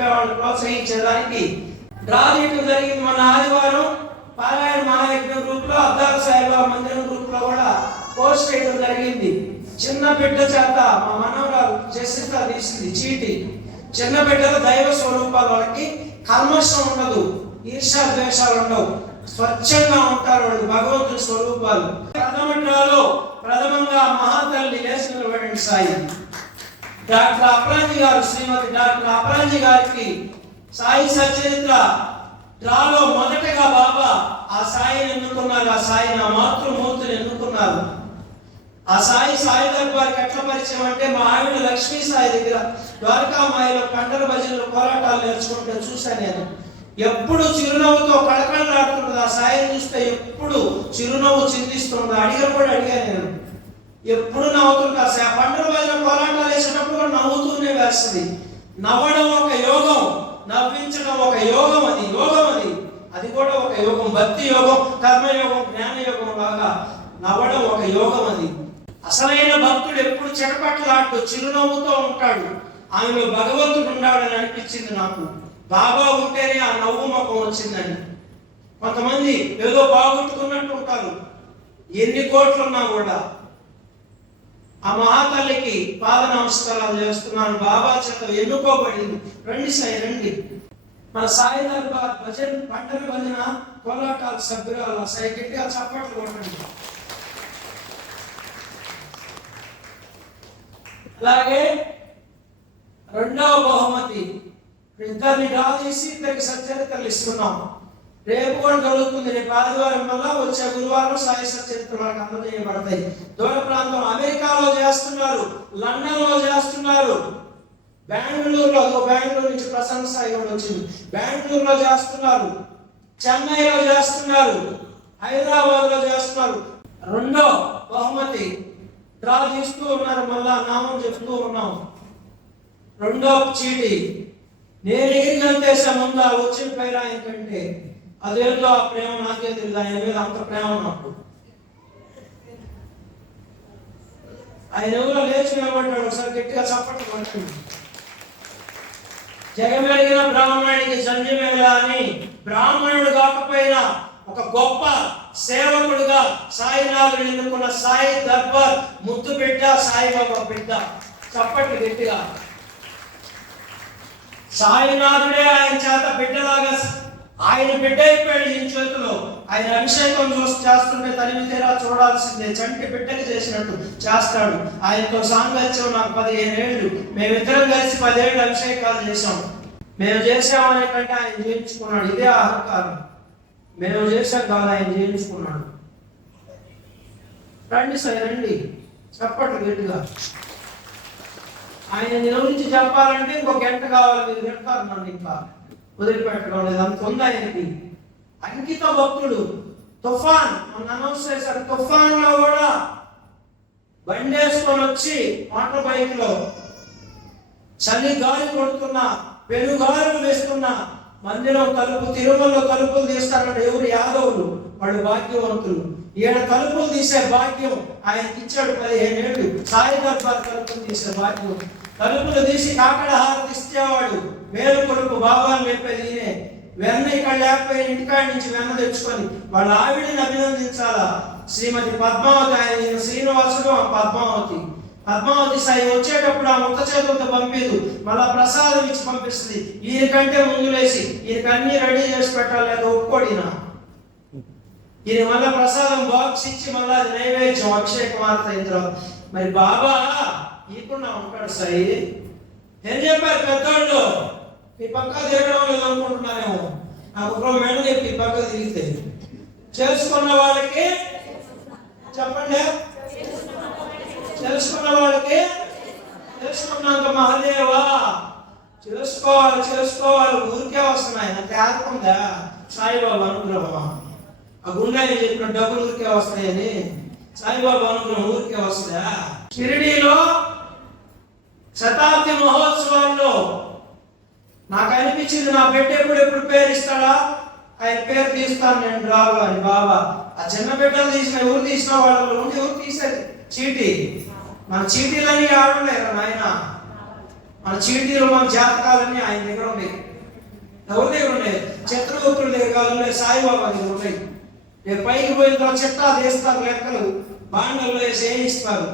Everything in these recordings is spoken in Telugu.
చెప్పేవాళ్ళు ప్రోత్సహించేదానికి డ్రా చేయడం జరిగింది మన ఆదివారం. పారాయణ మహాయజ్ఞ గ్రూప్లో అబ్దాల సాయిబాబా మందిరం గ్రూప్లో కూడా పోస్ట్ చేయడం జరిగింది. చిన్న బిడ్డ చేత మా మనవరాలు జస్సిత తీసింది చీటి. చిన్న బిడ్డల దైవ స్వరూపాల వాళ్ళకి కల్మషం ఉండదు ఈర్షా ద్వేషాలు ఉండవు. స్వచ్ఛంగా ఉంటారు వాళ్ళు భగవంతుని స్వరూపాలు. ప్రథమ డ్రాలో ప్రథమంగా మహాతల్లి లేచి నిలబడండి సాయి. డాక్టర్ అప్రాజీ గారు శ్రీమతి డాక్టర్ అప్రాజీ గారికి సాయి సచరిత్ర డ్రాలో మొదటగా బాబా ఆ సాయిని ఎన్నుకున్నారు ఆ సాయి నా మాతృమూర్తిని ఎన్నుకున్నారు. ఆ సాయి సాయి దర్బార్కి ఎట్లా పరిచయం అంటే మా ఆవిడ లక్ష్మీ సాయి దగ్గర ద్వారకామాయిలో పంటల భజనలు పోరాటాలు నేర్చుకుంటే చూశాను నేను. ఎప్పుడు చిరునవ్వుతో కళకళలాడుతుంటుంది ఆ సాయిని చూస్తే ఎప్పుడు చిరునవ్వు చిందిస్తుంది అడిగారు కూడా అడిగాను నేను. ఎప్పుడు నవ్వుతుంటా? పండుగ పంటల భజన పోరాటాలు వేసేటప్పుడు కూడా నవ్వుతూనే వేస్తుంది. నవ్వడం ఒక యోగం. నవ్వించడం ఒక యోగం అది. యోగం అది. అది కూడా ఒక యోగం. భక్తి యోగం కర్మయోగం జ్ఞాన యోగం లాగా నవ్వడం ఒక యోగం అది. అసలైన భక్తుడు ఎప్పుడు చెడపట్లాడుతూ చిరునవ్వుతో ఉంటాడు. ఆమెలో భగవంతుడు ఉన్నాడని అనిపించింది నాకు. బాబా ఉంటేనే ఆ నవ్వు ముఖం వచ్చిందని. కొంతమంది ఏదో బాగుంటుకున్నట్టు ఉంటారు. ఎన్ని కోట్లు ఉన్నా కూడా ఆ మహాతల్లికి పాద నమస్కారాలు చేస్తున్నాను. బాబా చేత ఎన్నుకోబడింది. రండి సాయి రండి. మన సాయి దర్బార్ భజన్ పంటల భజన కోలాటాల సభ్యురాలు సాయి గట్టిగా చప్పట్లు కొట్టండి. అలాగే రెండవ బహుమతి. ఇద్దరిని డాల్ చేసి ఇద్దరికి సచరిత్రలు ఇస్తున్నాం. రేపు కూడా జరుగుతుంది రేపు ఆదివారం వల్ల వచ్చే గురువారం సాయి చరిత్ర మనకు అందజేయబడతాయి. దూర ప్రాంతం అమెరికాలో చేస్తున్నారు లండన్లో చేస్తున్నారు. బెంగళూరులో ఒక బెంగళూరు నుంచి ప్రసన్న సాయి కూడా వచ్చింది. బెంగళూరులో చేస్తున్నారు చెన్నైలో చేస్తున్నారు హైదరాబాద్లో చేస్తున్నారు. రెండో బహుమతి డ్రా తీస్తూ ఉన్నారు మళ్ళా నామం చెప్తూ ఉన్నాం. రెండో చీటి నేను ఏం అంతేసే ముందు ఆ వచ్చిన పైన కంటే అదేంటో ఆ ప్రేమ నాకే తెలియదు. ఆయన మీద అంత ప్రేమ నాకు ఆయన ఎవరో లేచి నిలబడ్డాడు. ఒకసారి గట్టిగా చప్పట్లు కొట్టండి. జగమెరిగిన బ్రాహ్మణుడికి సంజమేళ అని బ్రాహ్మణుడు కాకపోయినా ఒక గొప్ప సేవకుడుగా సాయినాథుడు ఎన్నుకున్న సాయి దర్బార్ ముద్దు బిడ్డ సాయిబాబా బిడ్డ చప్పట్లు గట్టిగా. సాయినాథుడే ఆయన చేత బిడ్డలాగా ఆయన బిడ్డ అయిపోయాడు ఈ చేతిలో. ఆయన అభిషేకం చూసి చేస్తుంటే తనివి తీరా చూడాల్సిందే? చంటి బిడ్డకి చేసినట్టు చేస్తాడు. ఆయనతో సాంగత్యం నాకు పదిహేను ఏళ్ళు. మేమిద్దరం కలిసి పదిహేడు అభిషేకాలు చేశాం. మేము చేసామనే కంటే ఆయన చేయించుకున్నాడు. ఇదే అహంకారం. మేము చేసాం కాదు ఆయన చేయించుకున్నాడు. రండి సార్ రండి. చెప్పట్లు గట్టిగా. ఆయన గురించి చెప్పాలంటే ఇంకో గంట కావాలి మీరు చెప్తారు నన్ను ఇంకా. వదిలిపెట్టడం లేదు అంత ఉంది ఆయనకి అంకిత భక్తుడు తుఫాన్ మొన్న అనౌన్స్ చేశారు తుఫాన్లో కూడా బండేసుకొని వచ్చి మోటార్ బైక్లో చలి గాలి కొడుతున్నా పెనుగాలులు వేస్తున్న మందిరం తలుపు తిరుమలలో తలుపులు తీస్తారంటే ఎవరు? యాదవులు. వాళ్ళు భాగ్యవంతులు. ఈయన తలుపులు తీసే భాగ్యం ఆయనకి ఇచ్చాడు పదిహేను ఏళ్ళు సాయి దర్బార్ తలుపులు తీసే భాగ్యం తలుపులు తీసి కాకడ హారతి ఇచ్చేవాడు మేలు కొడుకు బాబాను చెప్పేది ఈయనే. వెన్న ఇక్కడ లేకపోయిన ఇంటికాడ నుంచి వెన్న తెచ్చుకొని వాళ్ళ ఆవిడని అభినందించాలా? శ్రీమతి పద్మావతి ఆయన శ్రీనివాసుడు ఆ పద్మావతి. పద్మావతి సాయి వచ్చేటప్పుడు ఆ ముక్క చేతులతో పంపేదు. మళ్ళా ప్రసాదం ఇచ్చి పంపిస్తుంది. ఈయనకంటే ముందు లేచి ఈయనకన్నీ రెడీ చేసి పెట్టాలి లేదా ఒప్పుకోడినా ఈయన. మళ్ళా ప్రసాదం బాక్స్ ఇచ్చి మళ్ళా అది నైవేద్యం అక్షయ కుమార్తె అయిన తర్వాత. మరి బాబా ఇప్పుడు ఉంటాడు సాయి ఏం చెప్పారు పెద్దోళ్ళు? ఈ పక్క తిరగడం లేదు అనుకుంటున్నానేమో నాకు ఒక మెడ చెప్పి పక్క తిరిగితే. చేసుకున్న వాళ్ళకి చెప్పండి. తెలుసుకున్న వాళ్ళకి తెలుసుకున్నాక మహాదేవా చేసుకోవాలి చేసుకోవాలి ఊరికే వస్తున్నాయి నాకు ఆదుకుందా సాయిబాబా అనుగ్రహం. ఆ గుండె చెప్పిన డబ్బులు ఊరికే వస్తాయని. సాయిబాబా అనుగ్రహం ఊరికే వస్తుందా? షిరిడీలో శతాబ్ది మహోత్సవాల్లో నాకు అనిపించింది నా బిడ్డ ఎప్పుడు ఎప్పుడు పేరు ఇస్తాడా? ఆయన పేరు తీస్తాను నేను రావు అని. బాబా ఆ చిన్న బిడ్డలు తీసిన ఎవరు తీసిన వాళ్ళు ఉండి ఎవరు తీసేది? చీటీ. మన చీటీలన్నీ ఆడలేరు నాయన. మన చీటీలు మన జాతకాలన్నీ ఆయన దగ్గర ఉన్నాయి ఎవరి దగ్గర ఉన్నాయి చిత్రగుప్తుడి దగ్గర కాదు ఉన్నాయి సాయిబాబా దగ్గర ఉన్నాయి రేపు పైకి పోయిన తర్వాత చిట్టా తీస్తారు లెక్కలు. బాండల్లో వేసి వేయిస్తారు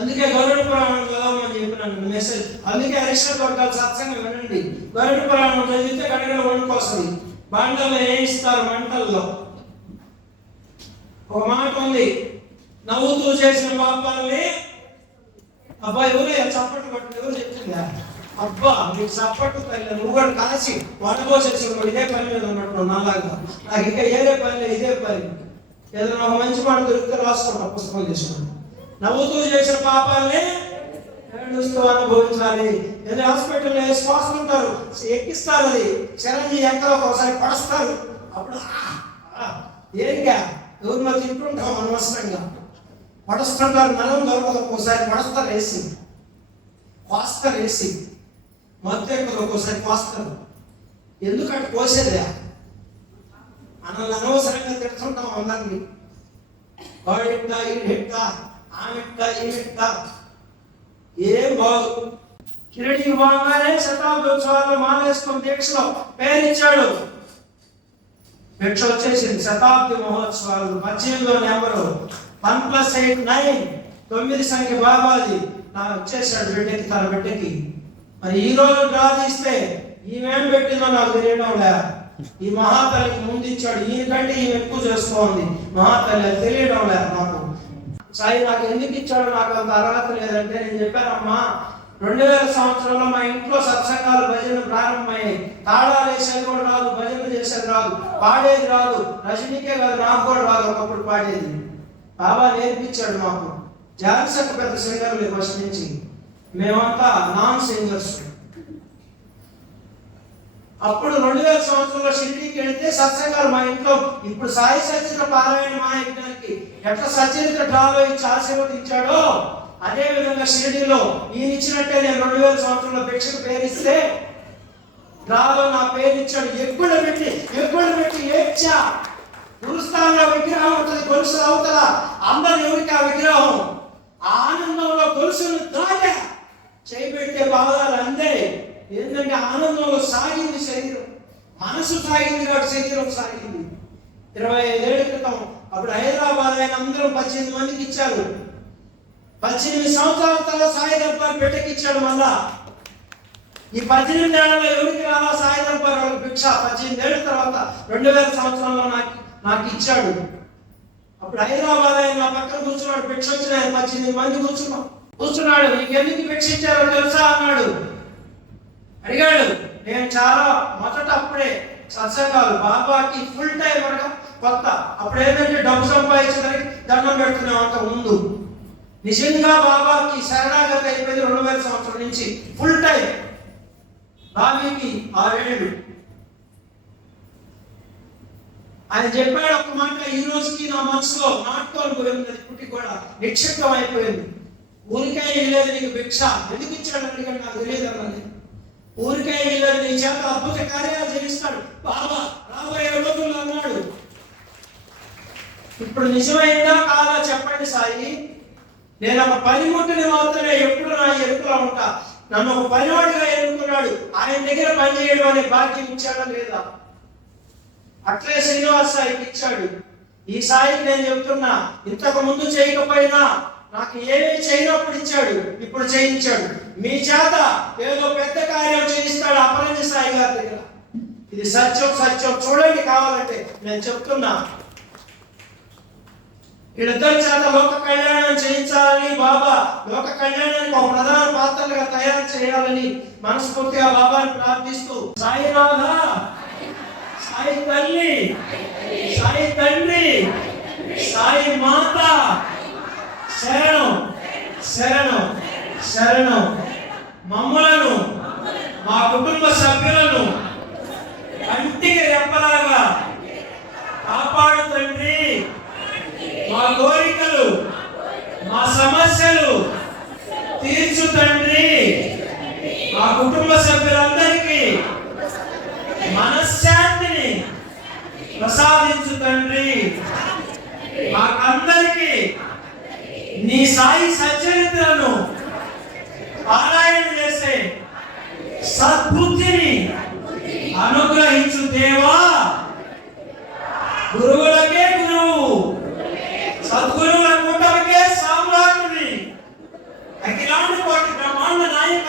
అందుకే గరుడ పురాణం చదవమని చెప్పినాను మెసేజ్ అందుకే అరిష్ట వర్గాలు సత్సంగం వినండి. గరుడ పురాణం చదివితే కడగడ వణుకొస్తుంది మంటలు వేయిస్తారు మంటల్లో. ఒక మాట ఉంది. నవ్వుతూ చేసిన పాపాలని అబ్బా ఎవరు చప్పట్లు పట్టిన ఎవరు చెప్తుందా? అబ్బా నీకు చప్పట్లు తల్లి నువ్వు కూడా కాసి ఇదే పని మీద ఉన్నట్టు నాలాగా నాకు ఇంకా ఏదే పని ఇదే పని. ఏదైనా ఒక మంచి మాట దొరికితే రాసుకున్నా పుస్తకం తీసుకుని. నవ్వుతూ చేసిన పాపాలని ఏడుస్తూ అనుభవించాలి. ఏదో హాస్పిటల్లో వేసి ఉంటారు? ఎక్కిస్తారు అది. చిరంజీ ఎక్కడ ఒకసారి పడస్తారు. అప్పుడు ఆ, ఏంగా ఎవరు మరి తింటుంటాం అనవసరంగా? పడస్తుంటారు. నరం దొరకదు. ఒక్కోసారి పడస్తారు వేసి కోస్తారు వేసి మొత్తం ఎక్కువ ఒక్కోసారి కోస్తారు ఎందుకంటే కోసేదే? మనల్ని అనవసరంగా తిడుతుంటాం అందరినీ. వాడిట్ట ఈడిట్ట ఆమెట్ట ఈమెట్ట ఏం బాగు? కిరీటికి బాగానే శతాబ్ది ఉత్సవాల్లో దీక్షలో పేరిచ్చాడు. భిక్ష వచ్చేసింది శతాబ్ది మహోత్సవాలు పద్దెనిమిదో నెంబరు వన్ ప్లస్ ఎయిట్ నైన్. తొమ్మిది సంఖ్య బాబాజీ. నా వచ్చేసాడు బిడ్డకి తన బిడ్డకి. మరి ఈ రోజు డ్రా తీస్తే ఈమెం పెట్టిందో నాకు తెలియడం లే. ఈ మహాతల్లికి ముందు ఈ ఈయనకంటే ఈమె ఎక్కువ చేసుకోండి మహాతల్లి తెలియడం లే నాకు. సాయి నాకు ఎందుకు ఇచ్చాడో నాకు అంత అర్హత లేదంటే నేను చెప్పానమ్మా రెండు వేల సంవత్సరంలో మా ఇంట్లో సత్సంగాలు భజనలు ప్రారంభమయ్యాయి తాళాలు వేసేది కూడా రాదు భజనలు చేసేది రాదు పాడేది రాదు. రజనీకే కాదు నాకు కూడా రాదు ఒకప్పుడు పాడేది. బాబా నేర్పించాడు మాకు. జాన్సక్ పెద్ద సింగర్లు ఫస్ట్ నుంచి. మేమంతా నాన్ సింగర్స్. అప్పుడు రెండు వేల సంవత్సరంలో షిరిడీకి వెళితే సత్సంగాలు మా ఇంట్లో. ఇప్పుడు సాయి సచిత్ర పారాయణ మా యజ్ఞానికి ఎట్లా సచరిత్ర డ్రాలో ఈ ఆశీర్వదించాడో ఇచ్చాడో? అదే విధంగా షిరిడీలో ఈయన ఇచ్చినట్టే నేను రెండు వేల సంవత్సరంలో భిక్షకు పేరిస్తే డ్రాలో నా పేరు ఇచ్చాడు. ఎప్పుడు పెట్టి ఎప్పుడు పెట్టి ఏడ్చా? గురుస్థానంలో విగ్రహం ఉంటుంది గొలుసు అవతల. అందరు ఎవరికి ఆ విగ్రహం? ఆ ఆనందంలో గొలుసును దాగా చేపెట్టే భావాలు అందే ఎందుకంటే ఆనందంలో సాగింది శరీరం. మనసు సాగింది కాబట్టి శరీరం సాగింది. ఇరవై ఐదేళ్ళ క్రితం అప్పుడు హైదరాబాద్ ఆయన అందరూ పద్దెనిమిది మందికి ఇచ్చారు. పద్దెనిమిది సంవత్సరాల తర్వాత సాయి దర్బార్ బిడ్డకి ఇచ్చాడు మళ్ళా. ఈ పద్దెనిమిది ఏళ్ళలో ఎవరికి రాలా సాయి దర్బార్ భిక్ష? పద్దెనిమిది ఏళ్ళ తర్వాత రెండు వేల సంవత్సరంలో నాకు నాకు ఇచ్చాడు. అప్పుడు హైదరాబాద్ ఆయన నా పక్కన కూర్చున్నాడు. భిక్ష వచ్చిన ఆయన పద్దెనిమిది మంది కూర్చున్నాం. కూర్చున్నాడు. నీకు ఎందుకు భిక్ష ఇచ్చారో తెలుసా? అన్నాడు. అడిగాడు. నేను చాలా మొదట అప్పుడే సత్సంగాలు బాబాకి ఫుల్ టైం అనగా కొత్త. అప్పుడు ఏంటంటే డబ్బు సంపాదించడానికి దండం పెడుతున్నాం అంత ముందు. నిజంగా బాబాకి శరణాగతి అయిపోయింది రెండు వేల సంవత్సరం నుంచి. ఫుల్ టైం బాబీకి ఆరేళ్ళు. ఆయన చెప్పాడు ఒక మాట ఈ రోజుకి నా మనసులో నాటుకొని పోయింది పుట్టి కూడా నిక్షిప్తం అయిపోయింది. ఊరికే వెళ్ళేది నీకు భిక్ష. ఎందుకు ఇచ్చాడు అడిగాడు నాకు తెలియదు అన్నది. ఊరికే వెళ్ళేది నీ చేత అద్భుత కార్యాలు చేయిస్తాడు. బాబా రాబోయే రోజుల్లో అన్నాడు ఇప్పుడు నిజమైందా కాదా చెప్పండి సాయి. నేను ఒక పనిముట్టుని మాత్రమే ఎప్పుడు నా ఎరుకులో ఉంటా? నన్ను ఒక పనివాడిగా ఎన్నుకున్నాడు. ఆయన దగ్గర పనిచేయడం అనే భాగ్యం ఇచ్చాడా లేదా? అట్లే శ్రీనివాస్ సాయికి ఇచ్చాడు. ఈ సాయికి నేను చెప్తున్నా ఇంతకు ముందు చేయకపోయినా నాకు ఏమీ చేయనప్పుడు ఇచ్చాడు ఇప్పుడు చేయించాడు. మీ చేత ఏదో పెద్ద కార్యం చేయిస్తాడు అపరంజి సాయి గారి దగ్గర. ఇది సత్యం సత్యం. చూడండి కావాలంటే నేను చెప్తున్నా. వీళ్ళిద్దరి చేత లోక కళ్యాణం చేయించాలని బాబా. లోక కళ్యాణానికి ఒక ప్రధాన పాత్రలుగా తయారు చేయాలని మనస్ఫూర్తిగా బాబాని ప్రార్థిస్తూ సాయినాథ సాయి తల్లి సాయి తండ్రి సాయి మాత శరణం శరణం శరణం. మమ్మలను మా కుటుంబ సభ్యులను కంటికి రెప్పలాగా కాపాడు కోరికలు మా సమస్యలు తీర్చు తండ్రి. మా కుటుంబ సభ్యులందరికీ మనశ్శాంతిని ప్రసాదించు తండ్రి. మాకందరికీ నీ సాయి సచరిత్రను పారాయణ చేసే సద్బుద్ధిని అనుగ్రహించు దేవా. గురువులకే ಸದ್ಗುರುಗಳ ಕೂಟಕ್ಕೆ ಸಾಮ್ರಾಜ್ಞಿ ಅಖಿಲಾಂಡ ಕೋಟಿ ಬ್ರಹ್ಮಾಂಡ ನಾಯಕ